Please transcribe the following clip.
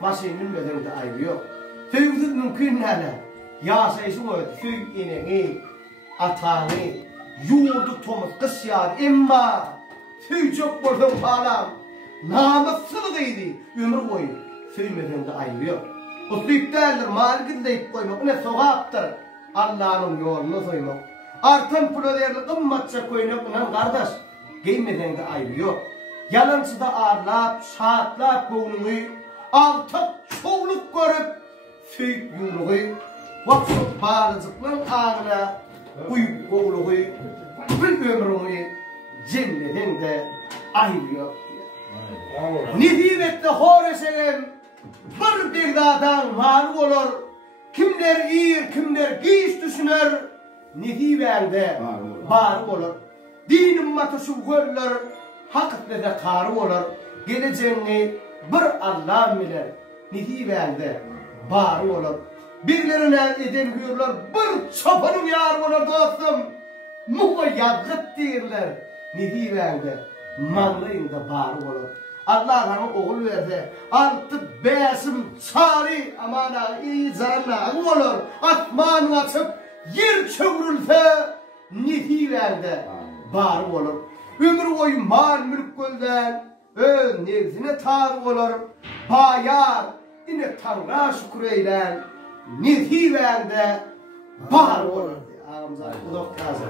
Maşinin bedende ayrıyor. Tüyüzü mümkün nene. Ya sayısı var. Tüy ineği, atağını, yurdu tomuz, kış yağdı. Emma tüy çok bozdum falan. Namussuzluydu. Ömür boyu tüy bedende ayrıyor. O tüy değildir. Malgın deyip koymak. Ne soğaktır. Allah'ın yolunu soymak. Artan pulöderli kımmatça koymak. Ulan kardeş. Giymeden de ayrıyor. Yalancı da ağırlap, şahatlap boğuluğu, altıp çoğuluk görüp, süyük yuluğu, vakşıp bağlıcıkların ağına, uyup boğuluğu, bir ömrünü cenneden de ayrıyor. Nidivette horeselim, bir dağdan mağlup olur, kimler iyi, kimler giyiş düşünür, nidivende bağırıp olur. Din ümmatı görürler, hakikaten de karı olur. Geleceğini bir Allah bilir. Nidivende bağırı olur. Birilerine eden diyorlar, bir çobanın yarı olur dostum. Muha yadgıt deyirler. Nidivende manlayında bağırı olur. Allah'ın oğul verdi. Altı beyasim çari amana iyi zararla olur. Atmanı açıp yer çövrülse nidivende bağırı olur. Ömür boyu mal mülk gölden, nevzine tağ olur. Bayar, yine Tanrı'a şükür eylen, nidivende bağır olur. Ağamıza uzak kazan.